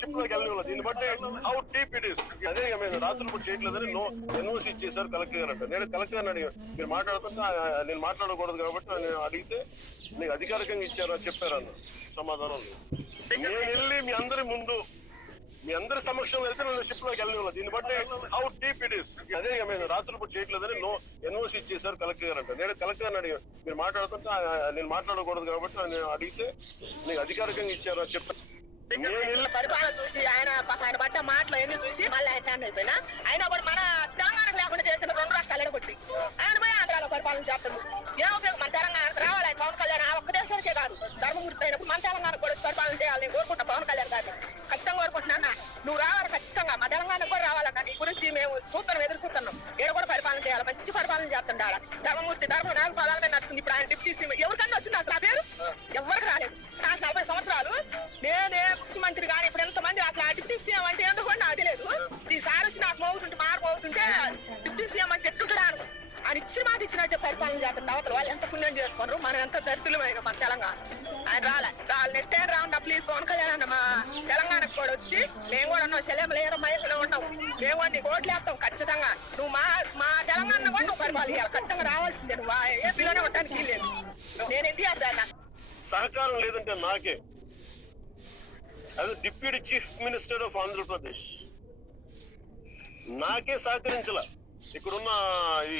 Ship లోకి వెళ్ళిన దీన్ని బట్టి హౌ డీప్ ఇట్ ఇస్. అదే మేము రాత్రులు కూడా చేయట్లేదని ఎన్ఓసి ఇచ్చేసారు కలెక్టర్ గారు అంటే. నేను కలెక్టర్ గారిని అడిగాను, మీరు మాట్లాడుతుంటే నేను మాట్లాడకూడదు కాబట్టి నేను అడిగితే నీకు అధికారికంగా ఇచ్చారా చెప్పారన్న సమాధానం లేదు. నేను వెళ్ళి మీ అందరి ముందు మీ అందరి సమక్షంలో అయితే నేను షిప్ లోకి వెళ్ళిన దీన్ని బట్టి హౌ డీప్ ఇట్ ఇస్. అదే మేము రాత్రులు కూడా చేయట్లేదని ఎన్ఓసి ఇచ్చేసారు కలెక్టర్ గారు అంటే. నేను కలెక్టర్ గారిని అడిగాను, మీరు మాట్లాడుతుంటే నేను మాట్లాడకూడదు కాబట్టి నేను అడిగితే నీకు అధికారికంగా ఇచ్చారా చెప్పారు. పరిపాలన చూసి ఆయన బట్ట మాటలు ఎన్ని చూసి మళ్ళీ ఆయన హ్యాండ్ అయిపోయినా అయినా కూడా మన తెలంగాణకు లేకుండా చేసిన 2 రాష్ట్రాలను కొట్టి ఆయన పోయి ఆంధ్రాలో పరిపాలన చేస్తున్నాడు. ఏం ఉపయోగం? మన తెలంగాణకు రావాలి ఆయన పవన్ కళ్యాణ్. ఆ ఒక్క దేశానికే కాదు, ధర్మమూర్తి అయినప్పుడు మన తెలంగాణకు కూడా పరిపాలన చేయాలి నేను కోరుకుంటా. పవన్ కళ్యాణ్ గారిని ఖచ్చితంగా కోరుకుంటున్నా. నువ్వు రావాలి ఖచ్చితంగా, మా తెలంగాణకు కూడా రావాలన్నా. నీ గురించి మేము ఎదురు చూస్తున్నాం. ఏడ కూడా పరిపాలన చేయాలి, మంచి పరిపాలన చేస్తుండ. ధర్మమూర్తి 4 పదాల మీద నడుస్తుంది. ఇప్పుడు ఆయన డిప్యూటీ సీఎం ఎవరికన్నా వచ్చింది అసలు ఆ పేరు? ఎవరికి రాలేదు. నాకు 40 సంవత్సరాలు, నేనే ముఖ్యమంత్రి కానీ ఇప్పుడు ఎంతమంది అసలు ఆ డిప్యూటీ సీఎం అంటే ఎందుకు నాకు తెలియదు. ఈసారి వచ్చి నాకు మార్పు అవుతుంటే డిప్యూటీ సీఎం అంటే ఎట్టుంటాడా అనుకో. ఆయన ఇచ్చిన మాట ఇచ్చినట్టే పరిపాలన చేస్తుండే. అవతల వాళ్ళు ఎంత పుణ్యం చేసుకున్నారు, మనం ఎంత దరిద్రులమైన మన తెలంగాణ. ఆయన రాలే నెక్స్ట్ టైం రాకుండా ప్లీజ్ పవన్ కళ్యాణ్ అన్న మా తెలంగాణకు కూడా వచ్చి మేము కూడా ఉన్నాం. సెలవులు మహిళలు ఉన్నాం, మేము అన్ని ఓట్లు వేస్తాం ఖచ్చితంగా. నువ్వు మా తెలంగాణ కూడా నువ్వు పరిపాలన చేయాలి ఖచ్చితంగా. రావాల్సిందే. నువ్వు ఏపీలోనే ఉండడానికి లేదు. నేను ఎన్టీఆర్ దాన్ని సహకారం లేదంటే నాకే అది deputy chief minister of Andhra Pradesh నాకే సహకరించాల. ఇక్కడున్న ఈ